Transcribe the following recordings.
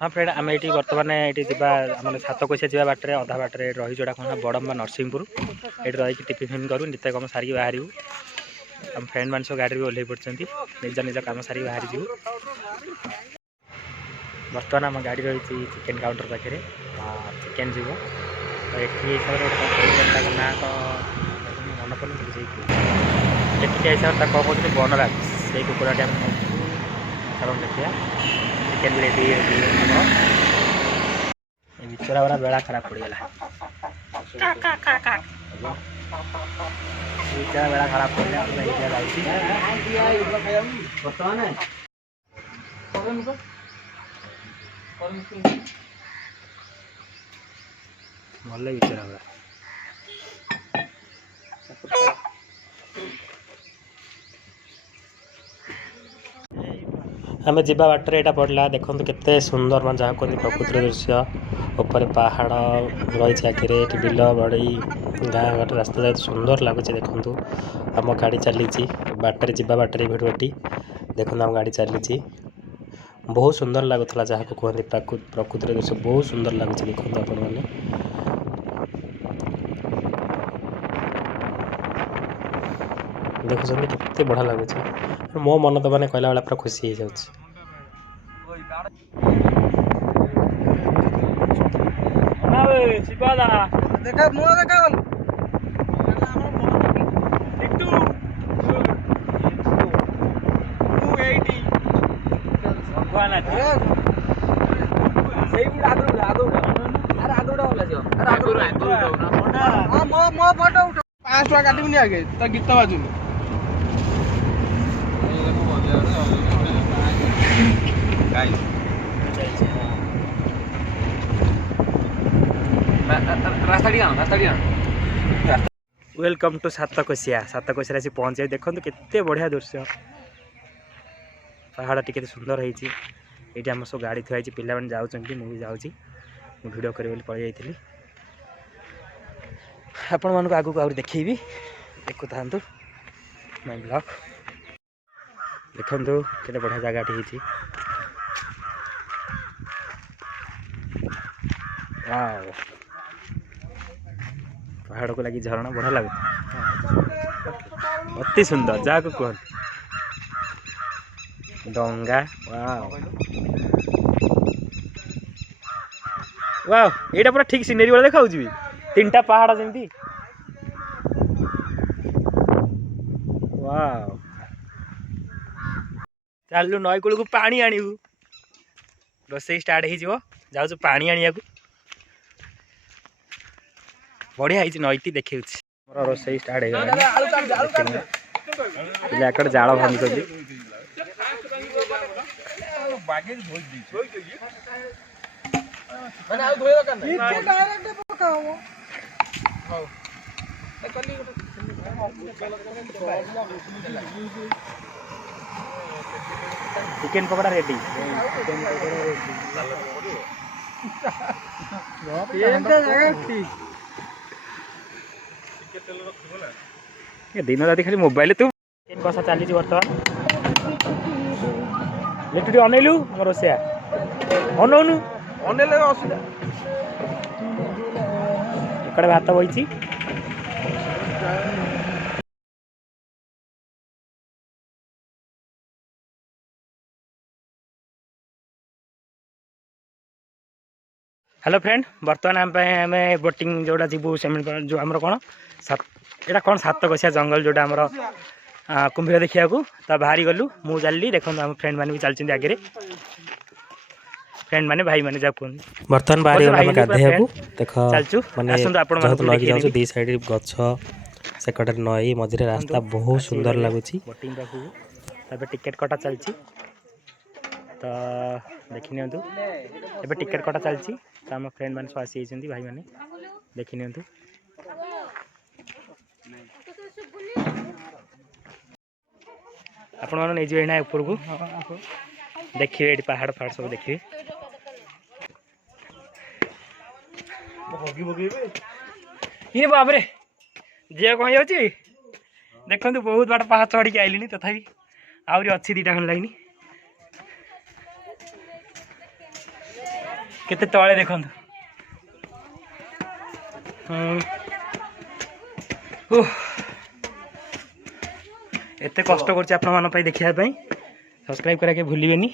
हाँ फ्रेंड आम ये बर्तमान ये आम सातकोशिया जावा बाटर अधा बाटर रही जोड़ा कौन बड़म्बा नरसिंहपुर ये रही टिफिन करूँ नित्य कम सारिक बाहर आम फ्रेंड मान सब गाड़ी ओह्ल पड़ते निज निज कम सारिक बाहर जीव बर्तमान आम गाड़ी रही चिकेन काउंटर पाखे चिकेन जीव तो ये ना तो मन पड़े हिसाब से कौन कहते बनराज से कुकुराटी आम चलो देखिए चिकेन भी रेडी बिचरा वाला बेड़ा खराब पड़गला बिचरा बेड़ा खराब पड़े भल बिचरा बेड़ा आम जा बाटर यहाँ पड़ा देखो केते सुंदर मान जहाँ कहते प्रकृतिर दृश्य ऊपर पहाड़ रही आगे बिल बड़ी गाँ घाट रास्ता जाए सुंदर लगुच देखु आम गाड़ी चली बाटर जा बाटर भिड़टी देखो आम गाड़ी चली बहुत सुंदर लगुला जहाँ को कहते प्रकृतिर दृश्य बहुत सुंदर लगुच देखो आपण मैंने देखुं केते बढ़िया लगुच मो मन तो मैंने कहला बेला पूरा खुशी हो जाऊँ आगे तो गीत बाजुनी वेलकम टू सातकोशिया आसी पहुँचे देखो केते बढ़िया दृश्य पहाड़ टी सुंदर होती ये आम सब गाड़ी थुआई पिला मैंने जाऊँगी मुझे जाऊँगी वीडियो करी पलि जाइली आपण मानक आगू आहुरी देखी देखु था माय ब्लॉग देखु केते बढ़िया जगह होती पहाड़ को लगी झरणा बढ़िया लगे अति सुंदर जहाँ को कह डंगा वाह यहाँ पूरा ठीक सीनेरी वाला देखा तीन टा पहाड़ जमी वाह चलू नई कूल को पानी आणु रोसई स्टार्ट हो जाऊ पानी आनिया बढ़िया है नईटी देखे मोर रोसई स्टार्ट हो जाल भांगी चिकेन पकोड़ा रेडी दिन राति खाली मोबाइल तू कसा चली बर्तमान लिटू अनैलु मोर रोसैया अनौनु अनैले इकड़े भात बही हेलो फ्रेंड बर्तमान आम बोटिंग जोड़ा जीवु जो आम कौन यहाँ कौन सातकोशिया जंगल जोटा आमर कुंभीर देखा तो बाहरी गलु मु चलि देखो आम फ्रेंड मैंने भी चलते आगे फ्रेंड मैंने भाई मैंने जाऊँ बर्तमान बाहरी गाधे देख दी साइड गछ सेकट नई मझे रास्ता बहुत सुंदर लगुच बोटिंग पाखु टिकेट कटा चलती तो देखी नियंतु एबे टिकेट कटा चलती तो आम फ्रेंड मैंने सब आसी भाई मैंने देखी नियंतु आपण मैंने नहीं जाए ऊपर को देखिए ये पहाड़ फाड़ सब देखिए ये बाबरे जे कह जाऊँ देखो बहुत बाट पहाड़ चढ़ी के आइली तथापि आहरी अच्छी दीटा खन लगनी केते तले देखु एते कष्ट करछि आपन मान पई देखिया पई सब्सक्राइब करा के भूलिबेनी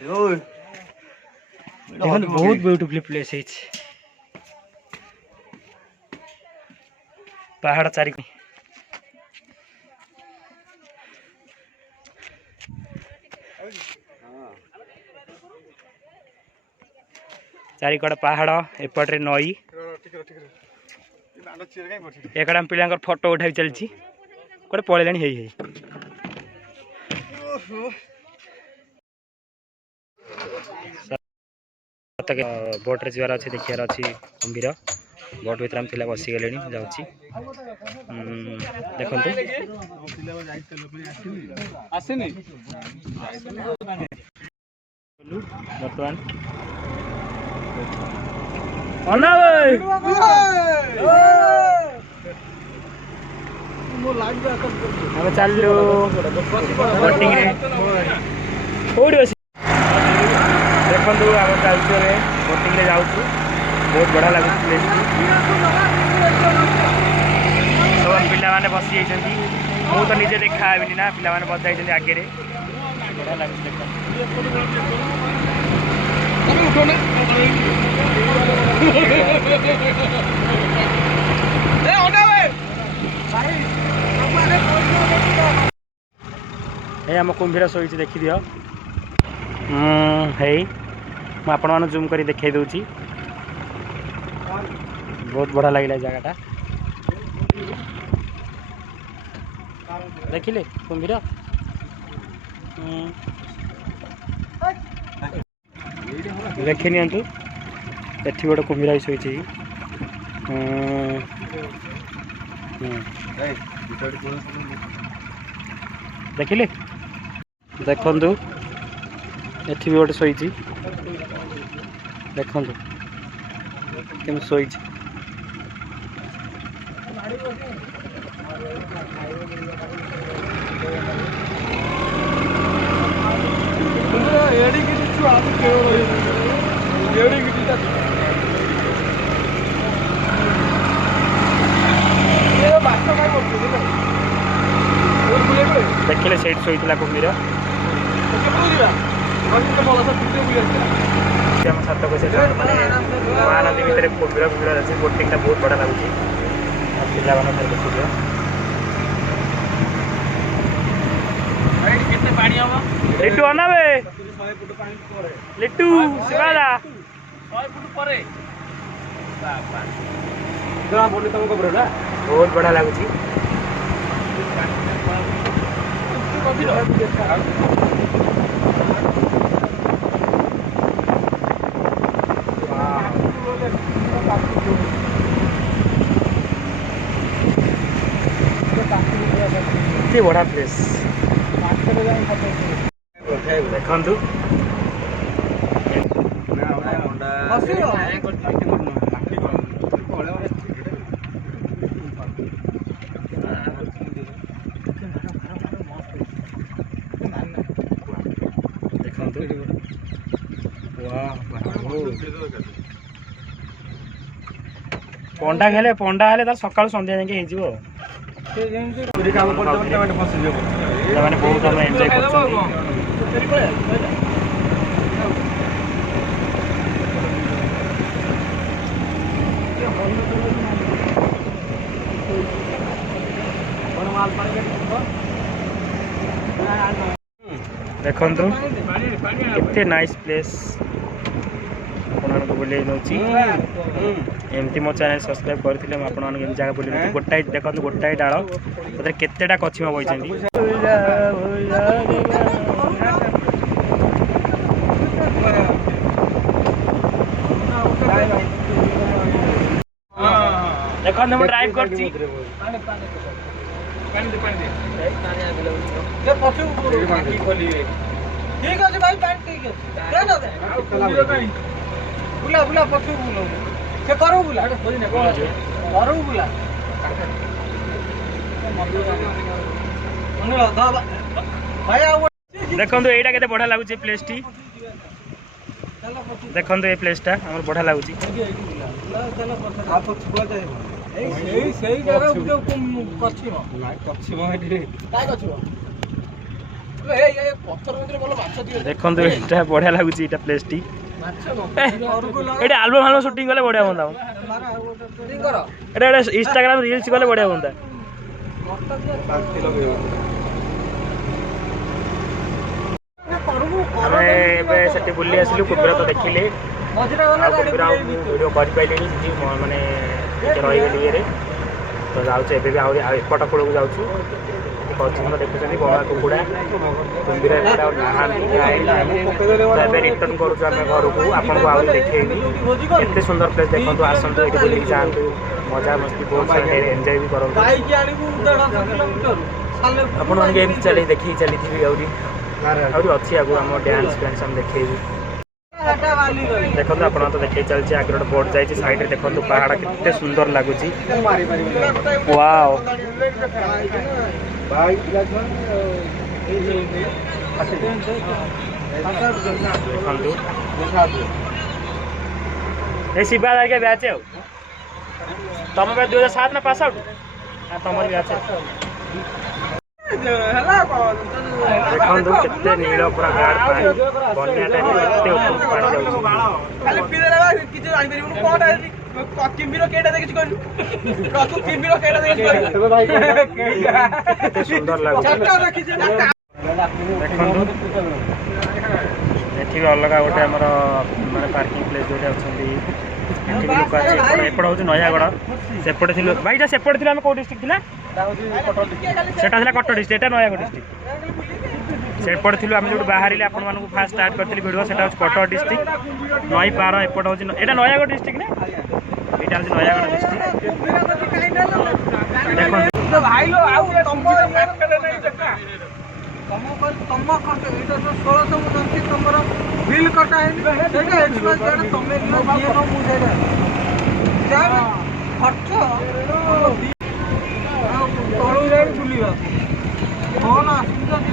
देखो बहुत ब्यूटीफुल प्लेस है पहाड़ चारि चारिकड़ पहाड़ एपटे नई एकड़ा पिला फोटो उठाई चलती कड़े पड़े बोट्रे जीवार अच्छे देखार अच्छी कुंभीर बोट भर आम पिला बसीगले जाऊँगी देखु बर्तमान चलू बोटिंग देखु आम चलचु बोटिंग जाऊँ बहुत बढ़िया लगे प्लेस सब पिला माने बसी जाइछन्ती मु तो निजे देखा हेबिनी ना पिला माने बस जाइछन्ती आगे रे बढ़िया लगे आम कुंभीर शोई देखी दियो है मुझे आपण मान जूम कर देखा दूची बहुत बढ़िया लगे जगटा देखिले कुंभीर देखी नि एठी गोटे कुंभीर शोई देखिले देखु एठी भी गोटे शोई देखु केम शोई देखिले से शोला कुंभीर छत को महानदी भितर कुंभीर कुंभीर अच्छे बोटिंग बहुत बढ़िया लगुच पिला देखिए लिट्टू अनाबे लिट्टू शिवाला बहुत बढ़िया लगुच बढ़िया प्लेस देखु पंडा खेले पंडा हेले सकाल संध्या जाके हो बहुत आम एंजॉय देखु केते नाइस प्लेस बुले नौची एमती मो चैनल सब्सक्राइब करथिले म आपन मानक जगह बुले गोटाई देखो गोटाई डाल तते केतेटा कछिमा बइछन्ती देखो हम ड्राइव करछी ठीक है भाई पैंट ठीक है क्या ना दे बुला बुला पछू बुला से करो बुला करो बुला भाई आओ देखो यहीटा के बढ़िया लगुच प्लेस टी देखो ये प्लेसटा आम बढ़िया लगुच देखो यहाँ बढ़िया लगुच प्लेस टी ये आलबम फालबम शूटिंग कले बढ़िया बनता ये इंस्टाग्राम रील्स कले बढ़िया बनता से बुली आसलु कुबीर तो देखिले कुबीर वीडियो कर पारे मानने रहीगली ये तो जाऊँ एपट कूल को जाऊँ देखुं बड़ा कुकुड़ा कुबीर रिटर्न करूँ घर को आपको आउ देखी एत सुंदर प्लेस देखो आसतु ये बुल जातु मजा मस्ती बहुत सारे एंजॉय भी करूँ आपन चल देखी चली अच्छी आगु आम डांस फैंस हम देखे देखो आप तो देखे चलती आगे गोटे बोर्ड जाइए साइड देखो पहाड़ केते सुंदर लगुच वाओ देखो शिवा के बैच तुम 2007 ना पास आउट तुम बैच देखो केते नील पूरा गाड़ पाए बन्या सुंदर लगे देखिए अलग गोटे आम माने पार्किंग प्लेस जो अच्छे लोक एपट हूँ नयागढ़ सेपटे थी भाई सेपटे थी आम कौ डिस्ट्रिक्ट सेटा कटक डिस्ट्रिक्ट नयागढ़ डिस्ट्रिक्ट सेपटे थी आम जो बाहर आपको फास्ट स्टार्ट करी भिडियो से कटक डिस्ट्रिक्ट नई पार एपट हूँ यहाँ नयागढ़ डिस्ट्रिक्ट ना यहाँ हूँ नयागढ़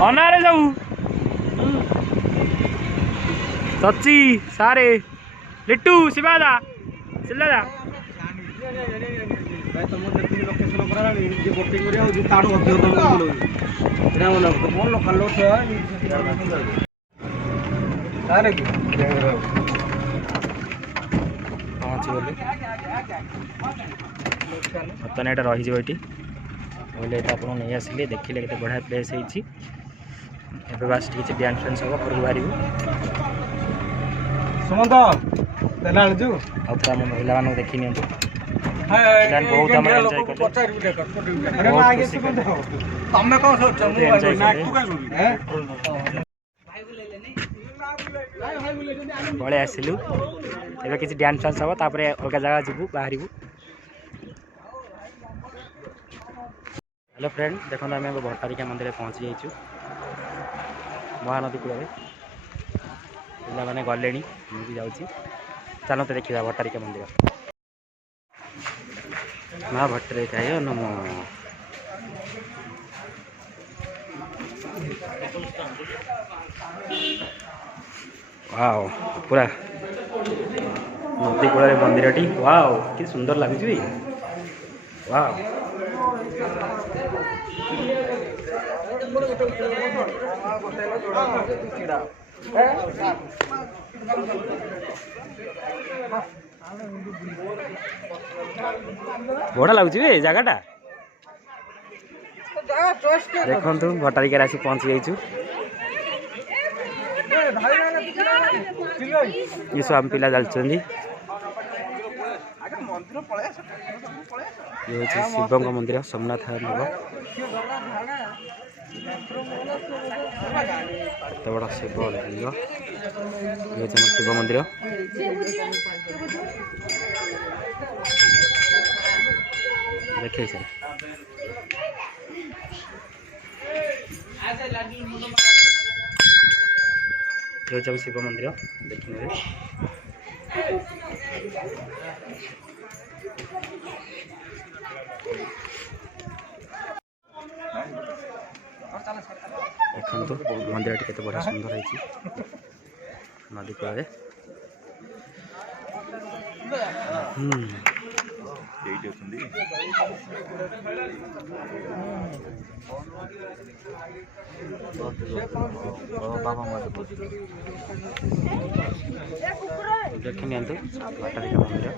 अनारे जाऊ सच्ची सारे लिट्टू शिवादा सिल्लादा बर्तमान यहाँ रही ये बोले आप नहीं आसिले देखिले केते बढ़िया प्लेस होती बस ठीक डांस फैंस हम घर बाहर सुमंत आम महिला मानक देखी नि बहुत आम एंजॉय बड़े आसिलु ए किसी डांस फांस हम तापर अलग जगह जीवु बाहर। हेलो फ्रेंड देखो आम भट्टारिका मंदिर पहुँची जाइए महानदी कूल पे गले मुझे जाऊँगी चलते देखा भट्टारिका मंदिर माँ भट्टारिका नम वाओ पूरा नदी कूल मंदिर टी वाओ कि सुंदर लगुच वाओ बड़ा लगुच जगटा देखु भट्टारिका आसी पहुँची जाइछु ये सब आम पिला चलती ये हूँ शिव मंदिर सोमनाथ नगर एत बड़ा शिव लिंग ये हूँ शिव मंदिर देखे सर ये हूँ शिव मंदिर देखने चल ଦେଖନ୍ତୁ ମନ୍ଦିରଟି କେତେ ବଢ଼ିଆ ସୁନ୍ଦର ହେଇଛି ନଦୀ କୂଳରେ। ସେଇଠି ଅଛନ୍ତି। ଦେଖି ନିଅନ୍ତୁ ବାଟରେ ମନ୍ଦିର।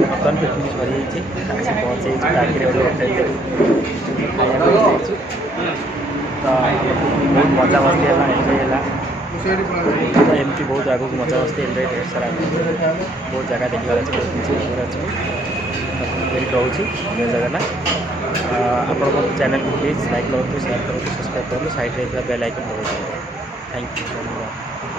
ବର୍ତ୍ତମାନ ପିକନିକ୍ ସରିଯାଇଛି ଆସି ପହଞ୍ଚାଇଛୁ ଟାଙ୍କିରେ ଗୋଟେ ହୋଟେଲରେ ଖାଇବାକୁ ଯାଇଛୁ। ତ ବହୁତ ମଜାମସ୍ତି ହେଲା, ଏନ୍ଜୟ ହେଲା। ତ ଏମିତି ବହୁତ ଆଗକୁ ମଜାମସ୍ତି ଏନ୍ଜୟ ଢେର ସାରା ବହୁତ ଜାଗା ଦେଖିବାର ଅଛି, ବହୁତ କିଛି ଦେଖିବାର ଅଛି। ଏଇଠି ରହୁଛି ଜୟ ଜଗନ୍ନାଥ। ଆପଣ ମୋ ଚ୍ୟାନେଲକୁ ପ୍ଲିଜ୍ ଲାଇକ୍ କରନ୍ତୁ, ସେୟାର କରନ୍ତୁ, ସବସ୍କ୍ରାଇବ୍ କରନ୍ତୁ, ସାଇଡ଼୍ରେ ଥିବା ବେଲ୍ ଆଇକନ୍ ରହୁଛି। Thank you.